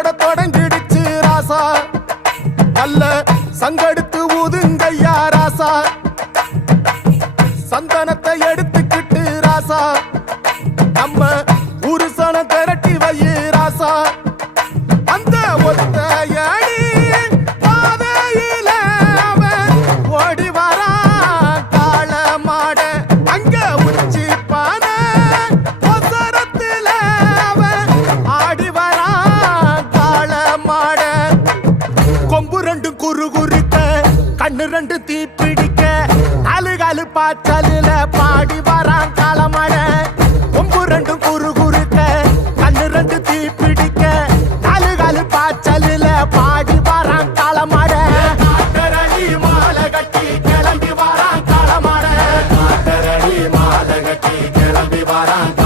ஓட தொடங்கிடுச்சு ராசா. நல்ல சங்கடுத்து ஊதுங்கய்யா ராசா. சந்தனத்தை எடுத்துக்கிட்டு ராசா. நம்ம பாட கொம்பு ரெண்டு குறு குறுக்க கண்ணு ரெண்டு தீ பிடிக்க அழு அழு பாச்சலில பாடி வரான் காலமழ கொம்பு ரெண்டு குறு குறுக்க கண்ணு ரெண்டு தீ பிடிக்க அழு அழு பாச்சலில பாடி வரான் காலமழ மாலை கட்டி கிளம்பி வரான் காலமழ மாலை கிளம்பி வரான்